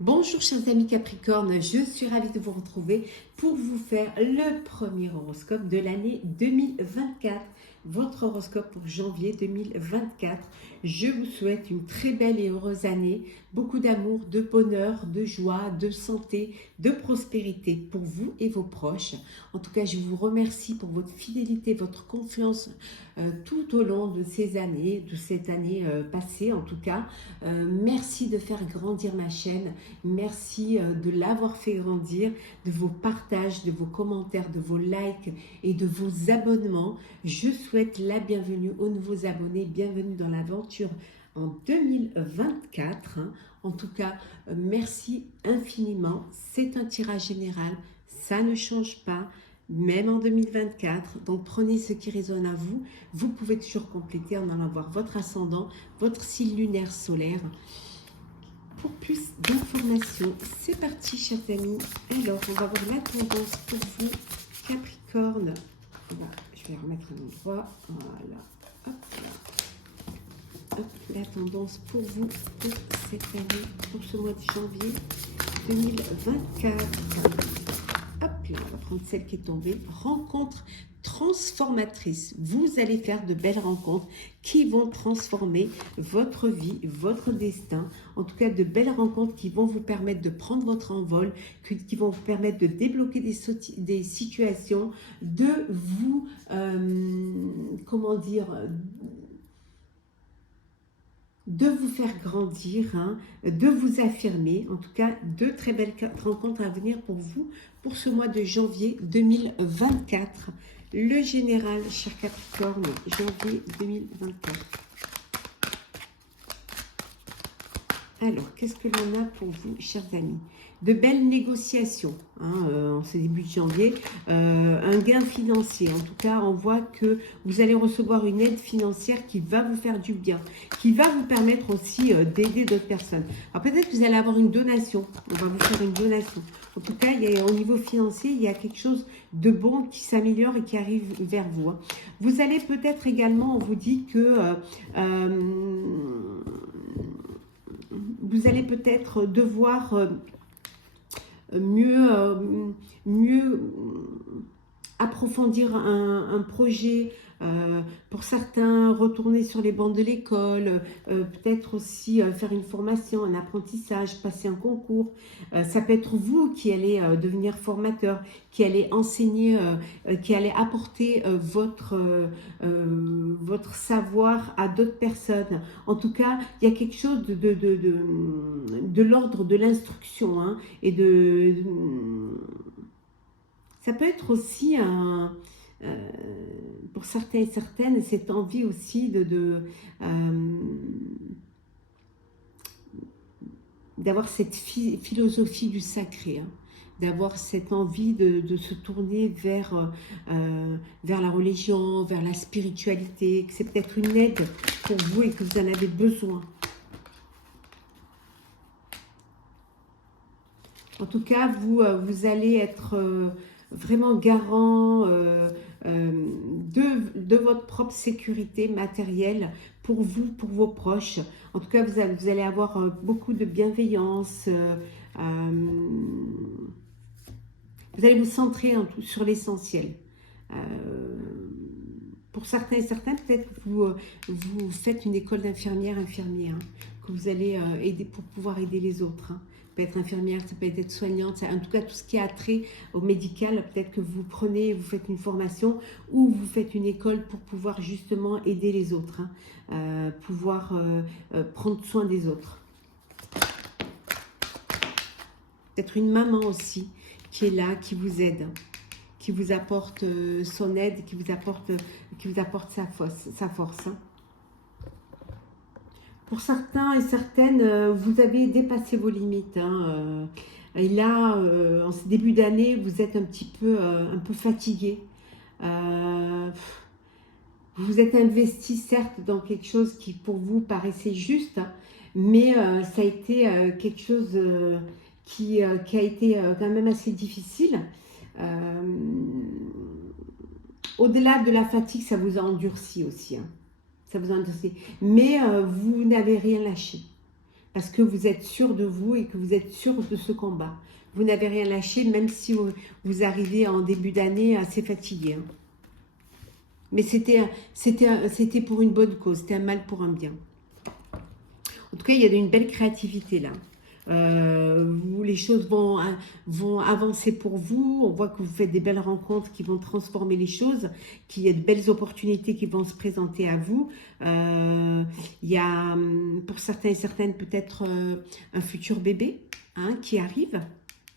Bonjour chers amis Capricorne, je suis ravie de vous retrouver pour vous faire le premier horoscope de l'année 2024. Votre horoscope pour janvier 2024. Je vous souhaite une très belle et heureuse année, beaucoup d'amour, de bonheur, de joie, de santé, de prospérité pour vous et vos proches. En tout cas, je vous remercie pour votre fidélité, votre confiance tout au long de ces années, de cette année passée en tout cas. Merci de faire grandir ma chaîne. Merci de l'avoir fait grandir, de vos partages, de vos commentaires, de vos likes et de vos abonnements. Je souhaite la bienvenue aux nouveaux abonnés, bienvenue dans l'aventure en 2024. En tout cas, merci infiniment. C'est un tirage général, ça ne change pas, même en 2024. Donc prenez ce qui résonne à vous. Vous pouvez toujours compléter en allant voir votre ascendant, votre signe lunaire solaire. Pour plus d'informations, c'est parti chers amis. Alors, on va voir la tendance pour vous, Capricorne. Je vais remettre un endroit. Voilà. Hop là. Hop, la tendance pour vous pour cette année, pour ce mois de janvier 2024. Hop là, on va prendre celle qui est tombée. Rencontre transformatrice. Vous allez faire de belles rencontres qui vont transformer votre vie, votre destin. En tout cas, de belles rencontres qui vont vous permettre de prendre votre envol, qui vont vous permettre de débloquer des situations, de vous, comment dire, de vous faire grandir, de vous affirmer. En tout cas, de très belles rencontres à venir pour vous pour ce mois de janvier 2024. Le général, cher Capricorne, janvier 2024. Alors, qu'est-ce que l'on a pour vous, chers amis? De belles négociations en ce début de janvier, un gain financier. En tout cas, on voit que vous allez recevoir une aide financière qui va vous faire du bien, qui va vous permettre aussi d'aider d'autres personnes. Alors peut-être que vous allez avoir une donation, on va vous faire une donation. En tout cas, au niveau financier, il y a quelque chose de bon qui s'améliore et qui arrive vers vous. Vous allez peut-être également, on vous dit que... vous allez peut-être devoir mieux approfondir un projet, pour certains retourner sur les bancs de l'école, peut-être aussi faire une formation, un apprentissage, passer un concours. Ça peut être vous qui allez devenir formateur, qui allez enseigner, qui allez apporter votre savoir à d'autres personnes. En tout cas, il y a quelque chose de l'ordre de l'instruction, et ça peut être aussi pour certains et certaines, cette envie aussi d'avoir cette philosophie du sacré, d'avoir cette envie de se tourner vers la religion, vers la spiritualité, que c'est peut-être une aide pour vous et que vous en avez besoin. En tout cas, vous allez être vraiment garant de votre propre sécurité matérielle pour vous, pour vos proches. En tout cas, vous allez avoir beaucoup de bienveillance. Vous allez vous centrer sur l'essentiel. Pour certains et certaines, peut-être que vous faites une école d'infirmière, infirmier, que vous allez aider pour pouvoir aider les autres. Ça peut être infirmière, ça peut être soignante, en tout cas tout ce qui a trait au médical, peut-être que vous prenez, vous faites une formation ou vous faites une école pour pouvoir justement aider les autres, pouvoir prendre soin des autres. Peut-être une maman aussi qui est là, qui vous aide, qui vous apporte son aide, qui vous apporte sa force. Pour certains et certaines, vous avez dépassé vos limites. Et là, en ce début d'année, vous êtes un peu fatigué. Vous vous êtes investi certes dans quelque chose qui pour vous paraissait juste, mais ça a été quelque chose qui a été quand même assez difficile. Au-delà de la fatigue, ça vous a endurci aussi. Ça vous a endurci. Mais vous n'avez rien lâché. parce que vous êtes sûr de vous et que vous êtes sûr de ce combat. Vous n'avez rien lâché, même si vous arrivez en début d'année assez fatigué. Hein. Mais c'était pour une bonne cause, c'était un mal pour un bien. En tout cas, il y a une belle créativité là. Les choses vont avancer pour vous. On voit que vous faites des belles rencontres qui vont transformer les choses, qu'il y a de belles opportunités qui vont se présenter à vous. Il y a pour certains et certaines peut-être un futur bébé qui arrive.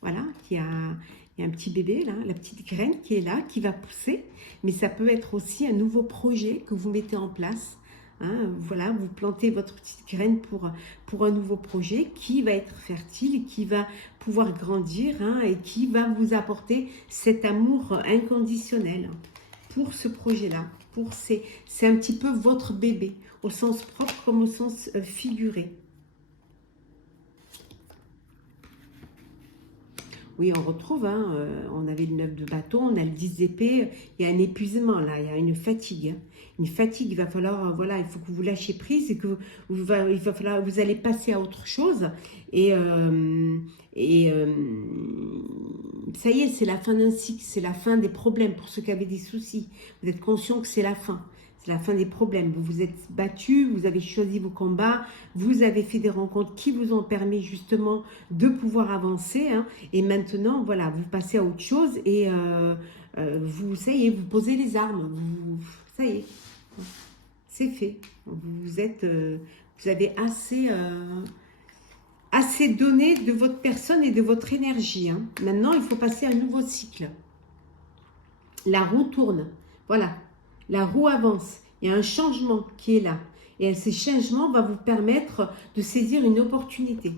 Voilà, il y a un petit bébé là, la petite graine qui est là, qui va pousser. Mais ça peut être aussi un nouveau projet que vous mettez en place. Voilà, vous plantez votre petite graine pour un nouveau projet qui va être fertile, qui va pouvoir grandir et qui va vous apporter cet amour inconditionnel pour ce projet-là. C'est un petit peu votre bébé, au sens propre comme au sens figuré. Oui, on retrouve, on avait le 9 de bâton, on a le 10 d'épée, il y a un épuisement là, il y a une fatigue. Une fatigue, il va falloir, voilà, il faut que vous lâchiez prise et que il va falloir, vous allez passer à autre chose. Et ça y est, c'est la fin d'un cycle, c'est la fin des problèmes pour ceux qui avaient des soucis. Vous êtes conscient que c'est la fin. C'est la fin des problèmes. Vous vous êtes battu, vous avez choisi vos combats, vous avez fait des rencontres qui vous ont permis justement de pouvoir avancer. Et maintenant, voilà, vous passez à autre chose et ça y est, vous posez les armes. Ça y est, c'est fait. Vous avez assez donné de votre personne et de votre énergie. Maintenant, il faut passer à un nouveau cycle. La roue tourne. Voilà. La roue avance. Il y a un changement qui est là. Et ce changement va vous permettre de saisir une opportunité.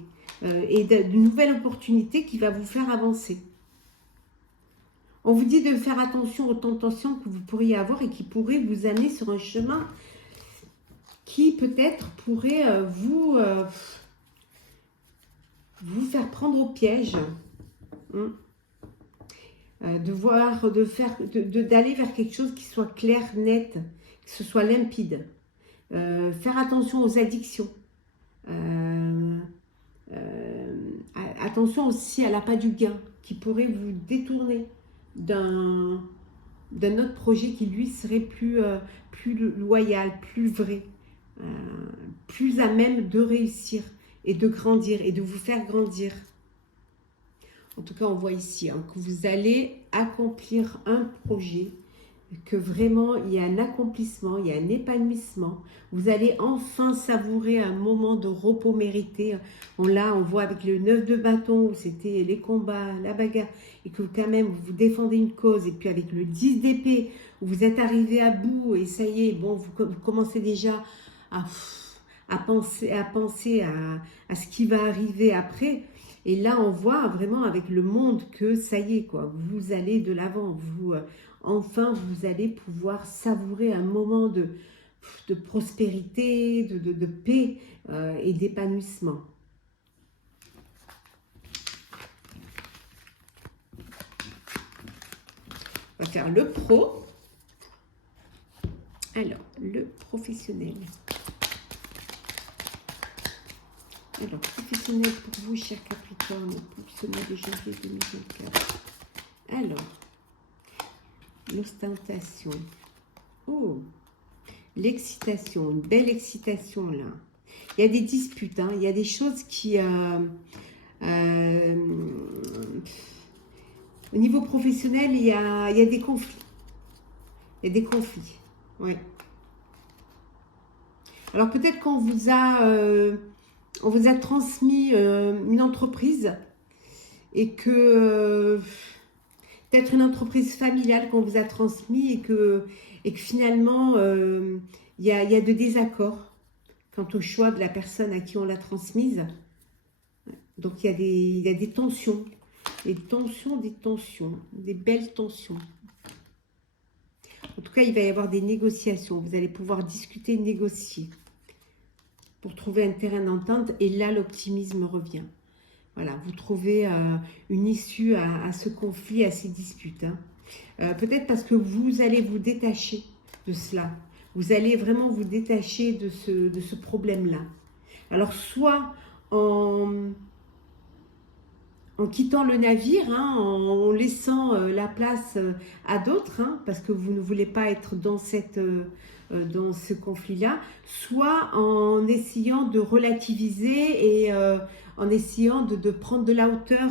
Et d'une nouvelle opportunité qui va vous faire avancer. On vous dit de faire attention aux tentations que vous pourriez avoir et qui pourraient vous amener sur un chemin qui peut-être pourrait vous faire prendre au piège. D'aller vers quelque chose qui soit clair, net, que ce soit limpide. Faire attention aux addictions. Attention aussi à l'appât du gain qui pourrait vous détourner d'un autre projet qui lui serait plus loyal, plus vrai, plus à même de réussir et de grandir et de vous faire grandir. En tout cas, on voit ici que vous allez accomplir un projet, que vraiment il y a un accomplissement, il y a un épanouissement. Vous allez enfin savourer un moment de repos mérité. On voit avec le 9 de bâton où c'était les combats, la bagarre, et que quand même vous défendez une cause. Et puis avec le 10 d'épée où vous êtes arrivé à bout et ça y est, bon, vous commencez déjà à penser à ce qui va arriver après. Et là, on voit vraiment avec le monde que ça y est, quoi. Vous allez de l'avant. Enfin, vous allez pouvoir savourer un moment de prospérité, de paix et d'épanouissement. On va faire le pro. Alors, le professionnel. Alors, professionnel pour vous, cher Capricorne, pour ce mois de janvier 2024. Alors, l'ostentation. Oh, l'excitation, une belle excitation là. Il y a des disputes, il y a des choses qui... au niveau professionnel, il y a des conflits. Il y a des conflits, oui. Alors peut-être qu'on vous a... on vous a transmis une entreprise et que peut-être une entreprise familiale qu'on vous a transmis et que finalement il y a de désaccords quant au choix de la personne à qui on l'a transmise. Donc il y a des tensions, des tensions, des belles tensions. En tout cas, il va y avoir des négociations. Vous allez pouvoir discuter, négocier pour trouver un terrain d'entente. Et là, l'optimisme revient. Voilà, vous trouvez une issue à ce conflit, à ces disputes. Peut-être parce que vous allez vous détacher de cela. Vous allez vraiment vous détacher de ce problème-là. Alors, soit en quittant le navire, hein, en laissant la place à d'autres, hein, parce que vous ne voulez pas être dans dans ce conflit-là, soit en essayant de relativiser et en essayant de prendre de la hauteur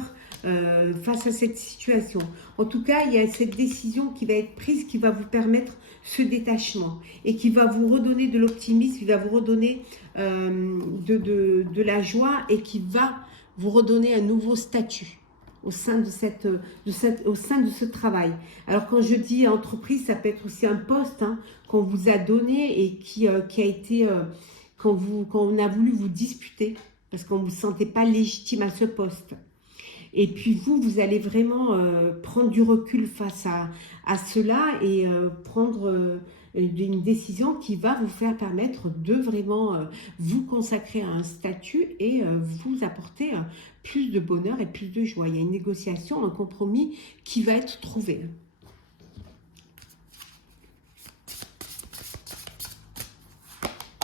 face à cette situation. En tout cas, il y a cette décision qui va être prise qui va vous permettre ce détachement et qui va vous redonner de l'optimisme, qui va vous redonner de la joie et qui va vous redonner un nouveau statut au sein au sein de ce travail. Alors quand je dis entreprise, ça peut être aussi un poste hein, qu'on vous a donné et qui a été, quand on a voulu vous disputer, parce qu'on ne vous sentait pas légitime à ce poste. Et puis vous allez vraiment prendre du recul face à cela et prendre une décision qui va vous faire permettre de vraiment vous consacrer à un statut et vous apporter plus de bonheur et plus de joie. Il y a une négociation, un compromis qui va être trouvé.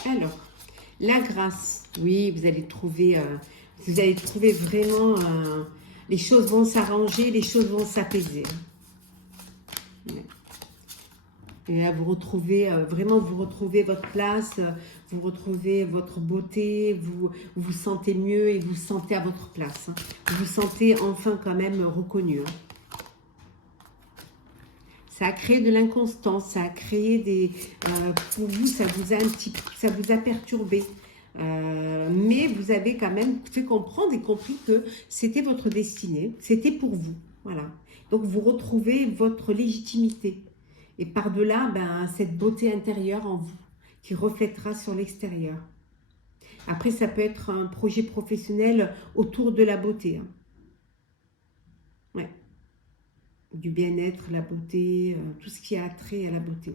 Alors, la grâce. Oui, vous allez trouver vraiment... les choses vont s'arranger, les choses vont s'apaiser. Et là, vous retrouvez, vraiment, vous retrouvez votre place, vous retrouvez votre beauté, vous vous sentez mieux et vous sentez à votre place. Hein. Vous vous sentez enfin quand même reconnu. Hein. Ça a créé de l'inconstance, ça a créé des... pour vous, ça vous a perturbé. Mais vous avez quand même fait comprendre et compris que c'était votre destinée, c'était pour vous. Voilà. Donc, vous retrouvez votre légitimité. Et par-delà, cette beauté intérieure en vous qui reflètera sur l'extérieur. Après, ça peut être un projet professionnel autour de la beauté. Hein. Ouais. Du bien-être, la beauté, tout ce qui a trait à la beauté.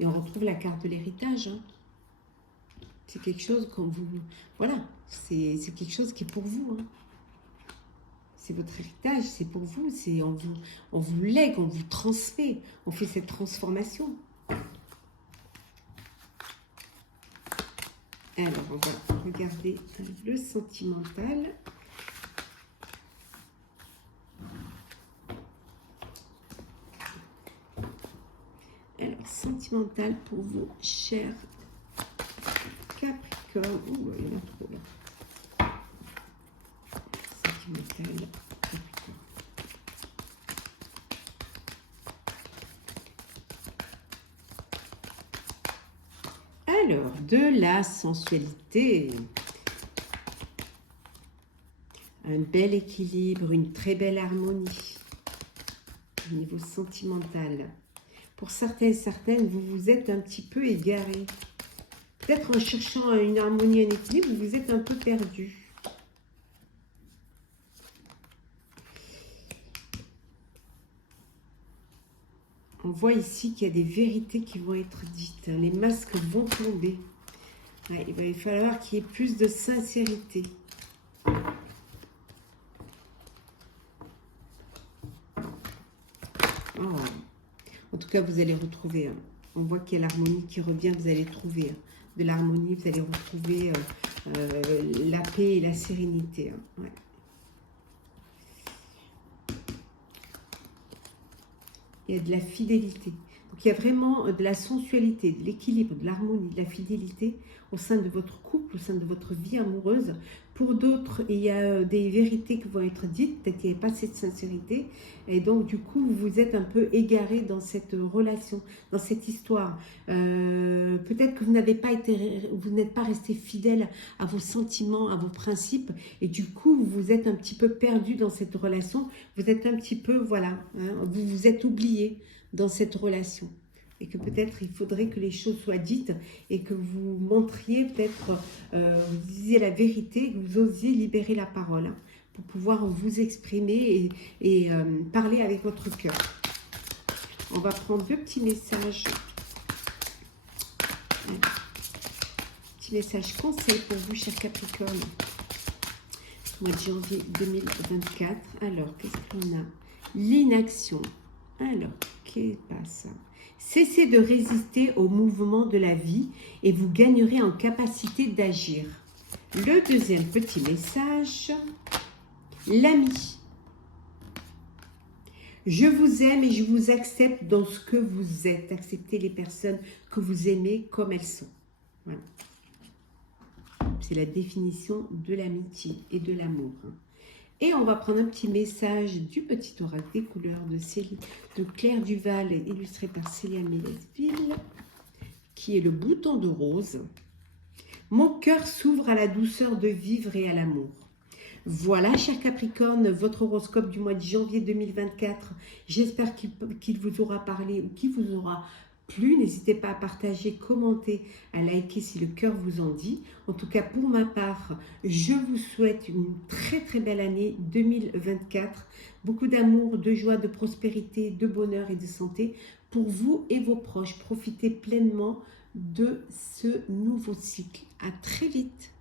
Et on retrouve la carte de l'héritage. Hein. C'est quelque chose comme vous... Voilà, c'est quelque chose qui est pour vous. Hein. C'est votre héritage, c'est pour vous, on vous lègue, on vous transmet, on fait cette transformation. Alors, on va regarder le sentimental. Alors, sentimental pour vous, chers Capricorne. Ouh, il y en a trop là. Sentimental. Alors, de la sensualité, un bel équilibre, une très belle harmonie au niveau sentimental. Pour certains et certaines, vous vous êtes un petit peu égarés. Peut-être en cherchant une harmonie, un équilibre, vous vous êtes un peu perdu. On voit ici qu'il y a des vérités qui vont être dites. Les masques vont tomber. Ouais, il va falloir qu'il y ait plus de sincérité. Oh. En tout cas, vous allez retrouver... on voit qu'il y a l'harmonie qui revient. Vous allez trouver de l'harmonie. Vous allez retrouver la paix et la sérénité. Ouais. Il y a de la fidélité. Donc, il y a vraiment de la sensualité, de l'équilibre, de l'harmonie, de la fidélité au sein de votre couple, au sein de votre vie amoureuse. Pour d'autres, il y a des vérités qui vont être dites, peut-être qu'il n'y avait pas cette sincérité. Et donc, du coup, vous vous êtes un peu égaré dans cette relation, dans cette histoire. Peut-être que vous n'êtes pas resté fidèle à vos sentiments, à vos principes. Et du coup, vous vous êtes un petit peu perdu dans cette relation. Vous êtes un petit peu, voilà, hein, vous vous êtes oublié dans cette relation. Et que peut-être il faudrait que les choses soient dites et que vous montriez peut-être, vous disiez la vérité, que vous osiez libérer la parole hein, pour pouvoir vous exprimer et parler avec votre cœur. On va prendre deux petits messages. Petit message conseil pour vous, chers Capricorne. Mois de janvier 2024. Alors, qu'est-ce qu'on a? L'inaction. Alors, qu'est-ce qui passe? Cessez de résister au mouvement de la vie et vous gagnerez en capacité d'agir. Le deuxième petit message, l'ami. Je vous aime et je vous accepte dans ce que vous êtes. Acceptez les personnes que vous aimez comme elles sont. Voilà. C'est la définition de l'amitié et de l'amour. Et on va prendre un petit message du petit oracle des couleurs de Claire Duval, illustré par Célia Mélesville, qui est le bouton de rose. Mon cœur s'ouvre à la douceur de vivre et à l'amour. Voilà, cher Capricorne, votre horoscope du mois de janvier 2024. J'espère qu'il vous aura parlé ou qu'il vous aura plu. N'hésitez pas à partager, commenter, à liker si le cœur vous en dit. En tout cas, pour ma part, je vous souhaite une très très belle année 2024. Beaucoup d'amour, de joie, de prospérité, de bonheur et de santé pour vous et vos proches. Profitez pleinement de ce nouveau cycle. À très vite.